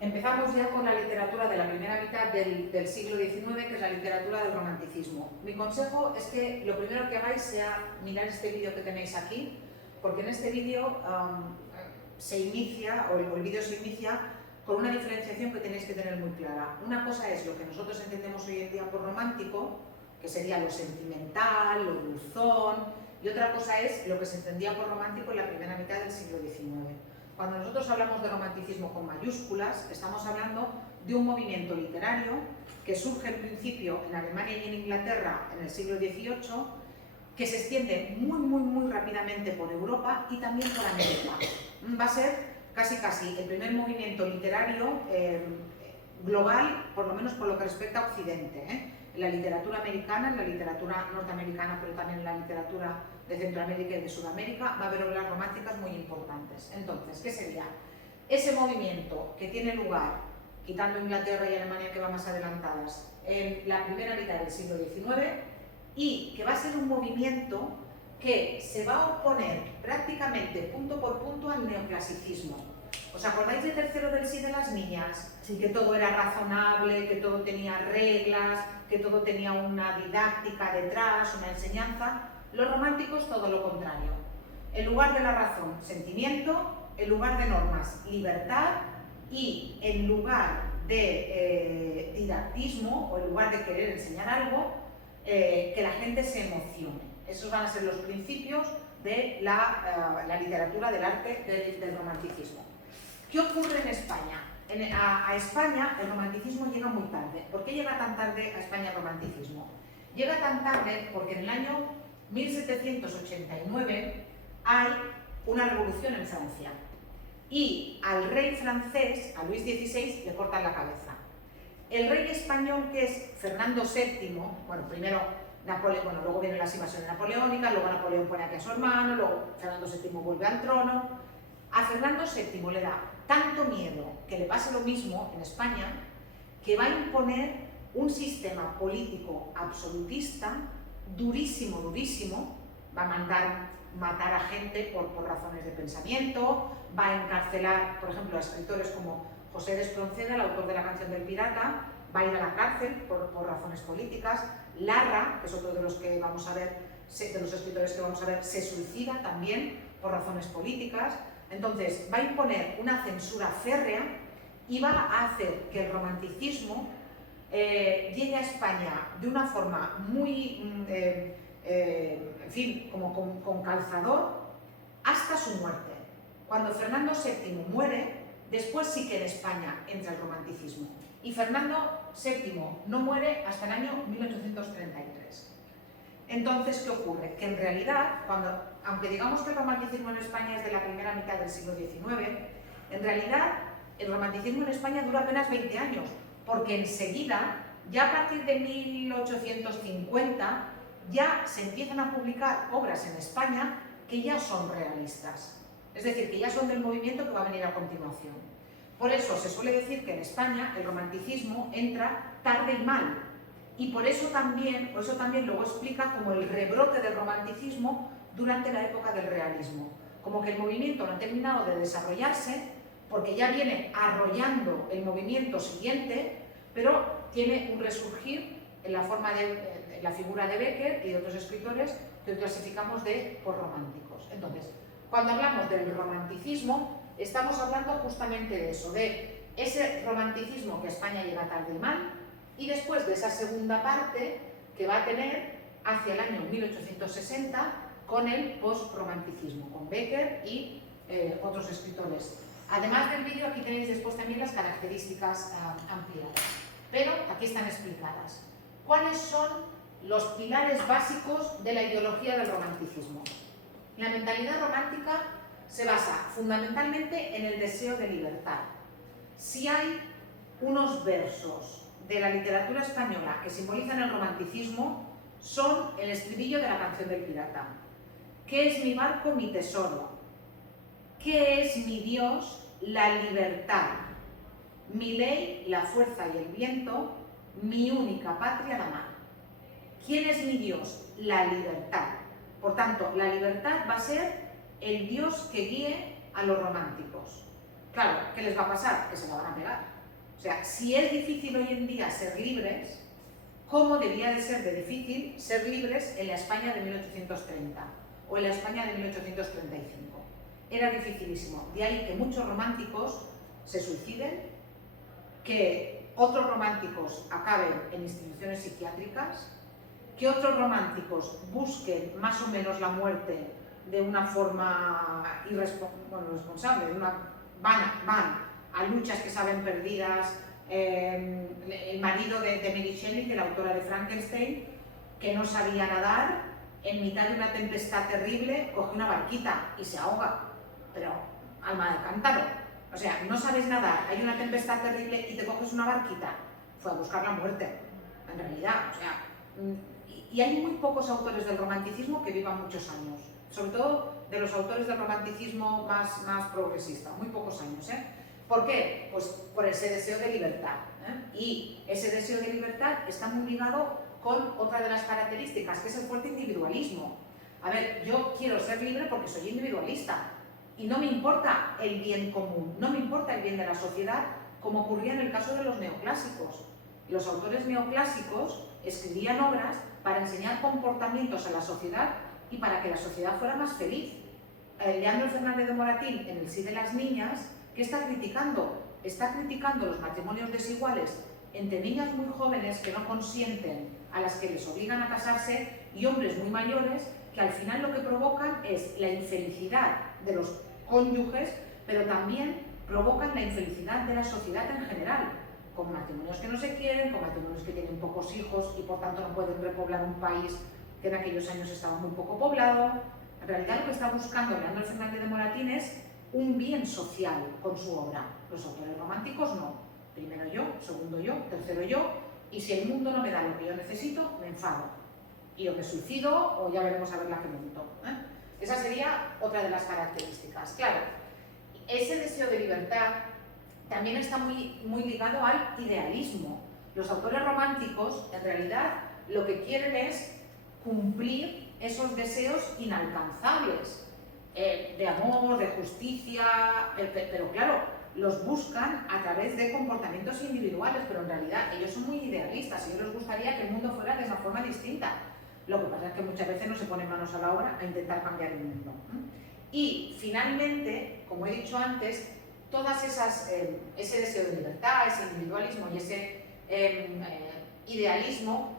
Empezamos ya con la literatura de la primera mitad del siglo XIX, que es la literatura del romanticismo. Mi consejo es que lo primero que hagáis sea mirar este vídeo que tenéis aquí, porque en este vídeo se inicia, o el vídeo se inicia, con una diferenciación que tenéis que tener muy clara. Una cosa es lo que nosotros entendemos hoy en día por romántico, que sería lo sentimental, lo dulzón, y otra cosa es lo que se entendía por romántico en la primera mitad del siglo XIX. Cuando nosotros hablamos de romanticismo con mayúsculas, estamos hablando de un movimiento literario que surge en principio en Alemania y en Inglaterra en el siglo XVIII, que se extiende muy rápidamente por Europa y también por América. Va a ser casi el primer movimiento literario global, por lo menos por lo que respecta a Occidente, en la literatura americana, en la literatura norteamericana, pero también en la literatura de Centroamérica y de Sudamérica, va a haber obras románticas muy importantes. Entonces, ¿qué sería? Ese movimiento que tiene lugar, quitando Inglaterra y Alemania, que van más adelantadas, en la primera mitad del siglo XIX, y que va a ser un movimiento que se va a oponer prácticamente punto por punto al neoclasicismo. ¿Os acordáis de Tercero del Sí de las niñas? Sí. Que todo era razonable, que todo tenía reglas, que todo tenía una didáctica detrás, una enseñanza. Los románticos todo lo contrario. En lugar de la razón, sentimiento; en lugar de normas, libertad; y en lugar de didactismo, o en lugar de querer enseñar algo, que la gente se emocione. Esos van a ser los principios de la literatura del arte del romanticismo. ¿Qué ocurre en España? A España el romanticismo llega muy tarde. ¿Por qué llega tan tarde a España el romanticismo? Llega tan tarde porque en el año 1789 hay una revolución en Francia y al rey francés, a Luis XVI, le cortan la cabeza. El rey español, que es Fernando VII, bueno, primero Napoleón, bueno, luego vienen las invasiones napoleónicas, luego Napoleón pone aquí a su hermano, luego Fernando VII vuelve al trono. A Fernando VII le da tanto miedo que le pase lo mismo en España, que va a imponer un sistema político absolutista, durísimo, va a mandar matar a gente por razones de pensamiento, va a encarcelar, por ejemplo, a escritores como José de Espronceda, el autor de La canción del pirata, va a ir a la cárcel por razones políticas. Larra, que es otro de los que vamos a ver, de los escritores que vamos a ver, se suicida también por razones políticas. Entonces, va a imponer una censura férrea y va a hacer que el romanticismo llegue a España de una forma muy, en fin, como con calzador, hasta su muerte. Cuando Fernando VII muere, después sí que en España entra el romanticismo. Y Fernando VII no muere hasta el año 1833. Entonces, ¿qué ocurre? Que en realidad, aunque digamos que el romanticismo en España es de la primera mitad del siglo XIX, en realidad el romanticismo en España dura apenas 20 años, porque enseguida, ya a partir de 1850, ya se empiezan a publicar obras en España que ya son realistas. Es decir, que ya son del movimiento que va a venir a continuación. Por eso se suele decir que en España el romanticismo entra tarde y mal. Y por eso también luego explica como el rebrote del romanticismo durante la época del realismo. Como que el movimiento no ha terminado de desarrollarse, porque ya viene arrollando el movimiento siguiente, pero tiene un resurgir en la figura de Becker y de otros escritores que hoy clasificamos de posrománticos. Entonces, cuando hablamos del romanticismo, estamos hablando justamente de eso, de ese romanticismo que a España llega tarde y mal, y después de esa segunda parte que va a tener hacia el año 1860 con el posromanticismo, con Becker y otros escritores. Además del vídeo, aquí tenéis después también las características ampliadas, pero aquí están explicadas. ¿Cuáles son los pilares básicos de la ideología del romanticismo? La mentalidad romántica se basa fundamentalmente en el deseo de libertad. Si hay unos versos de la literatura española que simbolizan el romanticismo, son el estribillo de La canción del pirata. ¿Qué es mi barco, mi tesoro? ¿Qué es mi Dios? La libertad. Mi ley, la fuerza y el viento. Mi única patria, la mar. ¿Quién es mi Dios? La libertad. Por tanto, la libertad va a ser el Dios que guíe a los románticos. Claro, ¿qué les va a pasar? Que se la van a pegar. O sea, si es difícil hoy en día ser libres, ¿cómo debía de ser de difícil ser libres en la España de 1830 o en la España de 1835? Era dificilísimo. De ahí que muchos románticos se suiciden, que otros románticos acaben en instituciones psiquiátricas, que otros románticos busquen más o menos la muerte de una forma irresponsable, van a luchas que saben perdidas. El marido de Mary Shelley, que es la autora de Frankenstein, que no sabía nadar, en mitad de una tempestad terrible coge una barquita y se ahoga, pero alma de cántaro. O sea, no sabes nadar, hay una tempestad terrible y te coges una barquita. Fue a buscar la muerte, en realidad. O sea, y hay muy pocos autores del romanticismo que vivan muchos años, sobre todo de los autores del romanticismo más progresista, muy pocos años. ¿Por qué? Pues por ese deseo de libertad. Y ese deseo de libertad está muy ligado con otra de las características, que es el fuerte individualismo. A ver, yo quiero ser libre porque soy individualista y no me importa el bien común, no me importa el bien de la sociedad, como ocurría en el caso de los neoclásicos. Los autores neoclásicos escribían obras para enseñar comportamientos a la sociedad y para que la sociedad fuera más feliz. Leandro Fernández de Moratín, en el Sí de las niñas, ¿qué está criticando? Está criticando los matrimonios desiguales entre niñas muy jóvenes que no consienten, a las que les obligan a casarse, y hombres muy mayores que al final lo que provocan es la infelicidad de los cónyuges, pero también provocan la infelicidad de la sociedad en general, con matrimonios que no se quieren, con matrimonios que tienen pocos hijos y por tanto no pueden repoblar un país que en aquellos años estaba muy poco poblado. En realidad lo que está buscando Leandro Fernández de Moratín es un bien social con su obra. Los autores románticos no. Primero yo, segundo yo, tercero yo, y si el mundo no me da lo que yo necesito, me enfado. Y o me suicido o ya veremos a ver la que monto. Esa sería otra de las características. Claro, ese deseo de libertad también está muy ligado al idealismo. Los autores románticos, en realidad, lo que quieren es cumplir esos deseos inalcanzables, de amor, de justicia, pero claro, los buscan a través de comportamientos individuales, pero en realidad ellos son muy idealistas y ellos les gustaría que el mundo fuera de esa forma distinta. Lo que pasa es que muchas veces no se ponen manos a la obra a intentar cambiar el mundo. Y finalmente, como he dicho antes, todas ese deseo de libertad, ese individualismo y ese idealismo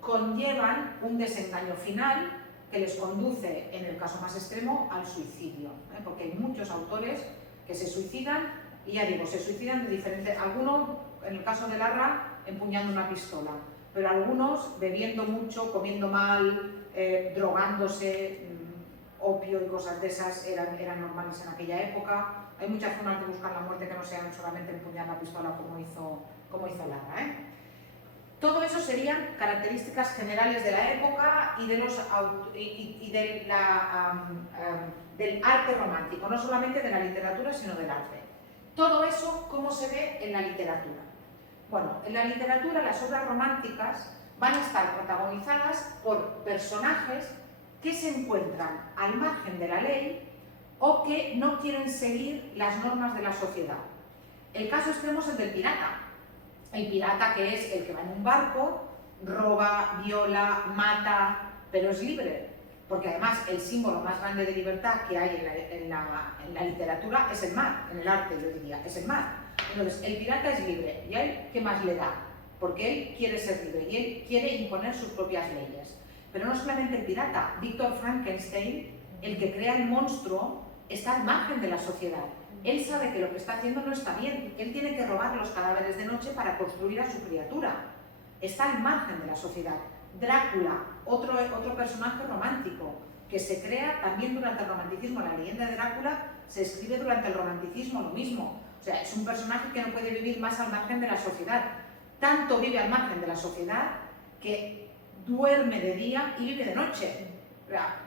conllevan un desengaño final que les conduce, en el caso más extremo, al suicidio. Porque hay muchos autores que se suicidan, y ya digo, se suicidan de diferentes, algunos, en el caso de Larra, empuñando una pistola, pero algunos bebiendo mucho, comiendo mal, drogándose, opio y cosas de esas eran normales en aquella época. Hay muchas formas de buscar la muerte que no sean solamente empuñar la pistola como hizo Larra. Todo eso serían características generales de la época y del arte romántico, no solamente de la literatura, sino del arte. Todo eso, ¿cómo se ve en la literatura? Bueno, en la literatura las obras románticas van a estar protagonizadas por personajes que se encuentran al margen de la ley o que no quieren seguir las normas de la sociedad. El caso extremo es el del pirata. El pirata, que es el que va en un barco, roba, viola, mata, pero es libre. Porque además el símbolo más grande de libertad que hay en la literatura es el mar, en el arte yo diría, es el mar. Entonces el pirata es libre, ¿y a él qué más le da? Porque él quiere ser libre y él quiere imponer sus propias leyes. Pero no solamente el pirata, Víctor Frankenstein, el que crea el monstruo, está al margen de la sociedad. Él sabe que lo que está haciendo no está bien. Él tiene que robar los cadáveres de noche para construir a su criatura. Está al margen de la sociedad. Drácula, otro personaje romántico, que se crea también durante el romanticismo. La leyenda de Drácula se escribe durante el romanticismo, lo mismo. O sea, es un personaje que no puede vivir más al margen de la sociedad. Tanto vive al margen de la sociedad que duerme de día y vive de noche.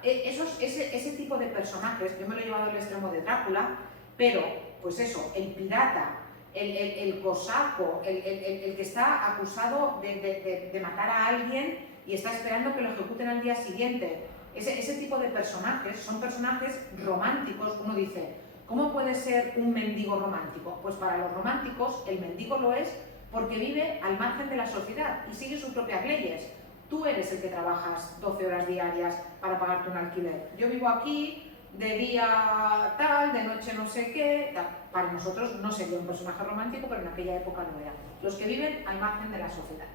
Ese tipo de personajes, yo me lo he llevado al extremo de Drácula, pero, pues eso, el pirata, el cosaco, el que está acusado de matar a alguien y está esperando que lo ejecuten al día siguiente. Ese tipo de personajes son personajes románticos. Uno dice, ¿Cómo puede ser un mendigo romántico? Pues para los románticos el mendigo lo es porque vive al margen de la sociedad y sigue sus propias leyes. Tú eres el que trabajas 12 horas diarias para pagarte un alquiler. Yo vivo aquí, de día tal, de noche no sé qué, tal. Para nosotros no sería un personaje romántico, pero en aquella época lo era. Los que viven al margen de la sociedad.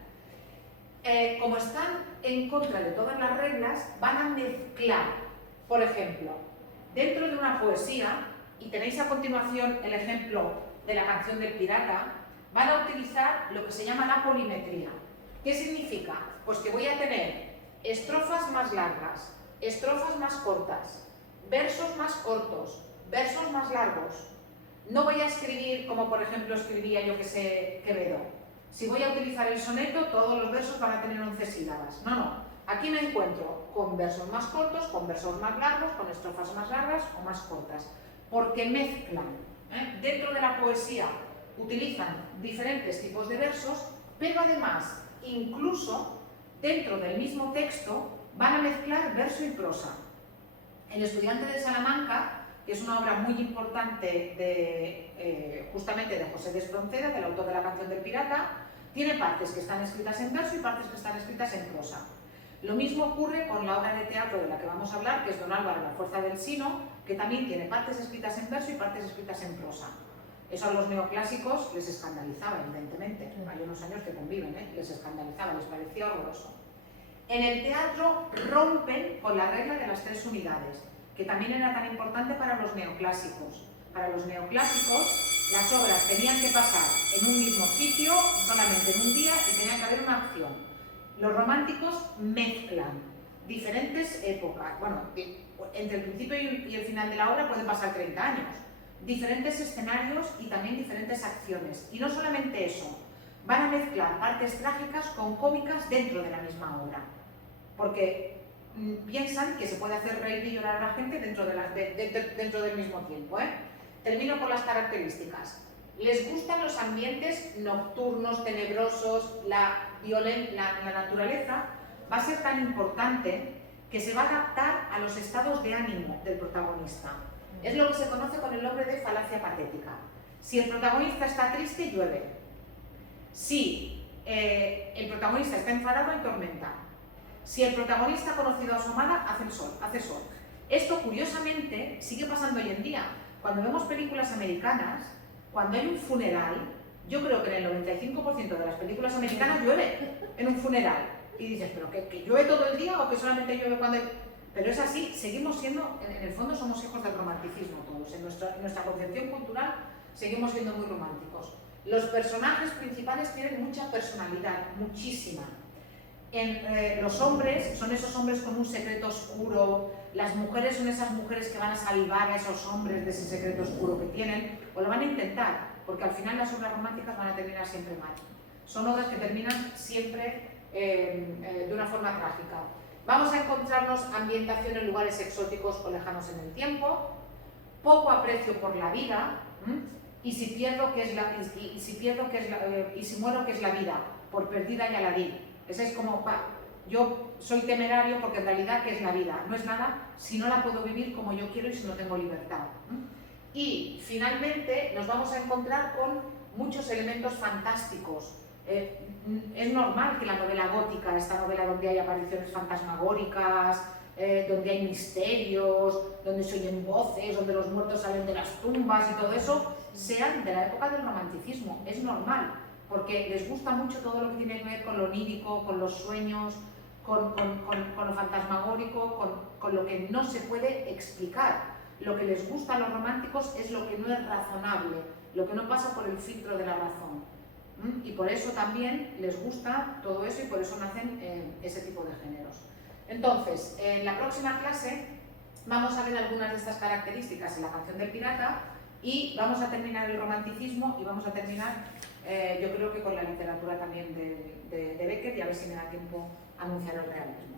Como están en contra de todas las reglas, van a mezclar, por ejemplo, dentro de una poesía, y tenéis a continuación el ejemplo de la canción del pirata, van a utilizar lo que se llama la polimetría. ¿Qué significa? Pues que voy a tener estrofas más largas, estrofas más cortas, versos más cortos, versos más largos. No voy a escribir como por ejemplo escribía yo que sé Quevedo. Si voy a utilizar el soneto, todos los versos van a tener 11 sílabas. No, no. Aquí me encuentro con versos más cortos, con versos más largos, con estrofas más largas o más cortas. Porque mezclan. Dentro de la poesía utilizan diferentes tipos de versos, pero además, incluso dentro del mismo texto, van a mezclar verso y prosa. El estudiante de Salamanca, que es una obra muy importante justamente de José de Espronceda, del autor de la canción del pirata, tiene partes que están escritas en verso y partes que están escritas en prosa. Lo mismo ocurre con la obra de teatro de la que vamos a hablar, que es Don Álvaro, la fuerza del sino, que también tiene partes escritas en verso y partes escritas en prosa. Eso a los neoclásicos les escandalizaba, evidentemente. Hay unos años que conviven, les escandalizaba, les parecía horroroso. En el teatro rompen con la regla de las 3 unidades, que también era tan importante para los neoclásicos. Para los neoclásicos, las obras tenían que pasar en un mismo sitio, solamente en un día, y tenía que haber una acción. Los románticos mezclan diferentes épocas. Bueno, entre el principio y el final de la obra pueden pasar 30 años. Diferentes escenarios y también diferentes acciones. Y no solamente eso, van a mezclar partes trágicas con cómicas dentro de la misma obra. Porque piensan que se puede hacer reír y llorar a la gente dentro del mismo tiempo. Termino con las características. Les gustan los ambientes nocturnos, tenebrosos, la naturaleza va a ser tan importante que se va a adaptar a los estados de ánimo del protagonista. Es lo que se conoce con el nombre de falacia patética. Si el protagonista está triste, llueve. Si el protagonista está enfadado, hay tormenta. Si el protagonista ha conocido a su amada, hace sol. Esto, curiosamente, sigue pasando hoy en día. Cuando vemos películas americanas, cuando hay un funeral, yo creo que en el 95% de las películas americanas llueve en un funeral. Y dices, ¿pero que llueve todo el día o que solamente llueve cuando hay...? Pero es así, seguimos siendo, en el fondo somos hijos del romanticismo todos. En nuestra concepción cultural seguimos siendo muy románticos. Los personajes principales tienen mucha personalidad, muchísima. Los hombres son esos hombres con un secreto oscuro, las mujeres son esas mujeres que van a salvar a esos hombres de ese secreto oscuro que tienen, o lo van a intentar, porque al final las obras románticas van a terminar siempre mal. Son obras que terminan siempre de una forma trágica. Vamos a encontrarnos ambientación en lugares exóticos o lejanos en el tiempo, poco aprecio por la vida, y si muero, ¿qué es la vida? Por perdida ya la di. Ese es como, yo soy temerario porque en realidad, ¿qué es la vida? No es nada si no la puedo vivir como yo quiero y si no tengo libertad. Y finalmente nos vamos a encontrar con muchos elementos fantásticos. Es normal que la novela gótica, esta novela donde hay apariciones fantasmagóricas, donde hay misterios, donde se oyen voces, donde los muertos salen de las tumbas y todo eso, sean de la época del romanticismo. Es normal, porque les gusta mucho todo lo que tiene que ver con lo onírico, con los sueños, con lo fantasmagórico, con lo que no se puede explicar. Lo que les gusta a los románticos es lo que no es razonable, lo que no pasa por el filtro de la razón. Y por eso también les gusta todo eso y por eso nacen ese tipo de géneros. Entonces, en la próxima clase vamos a ver algunas de estas características en la canción del pirata y vamos a terminar el romanticismo y vamos a terminar, yo creo que con la literatura también de Beckett, y a ver si me da tiempo a anunciar el realismo.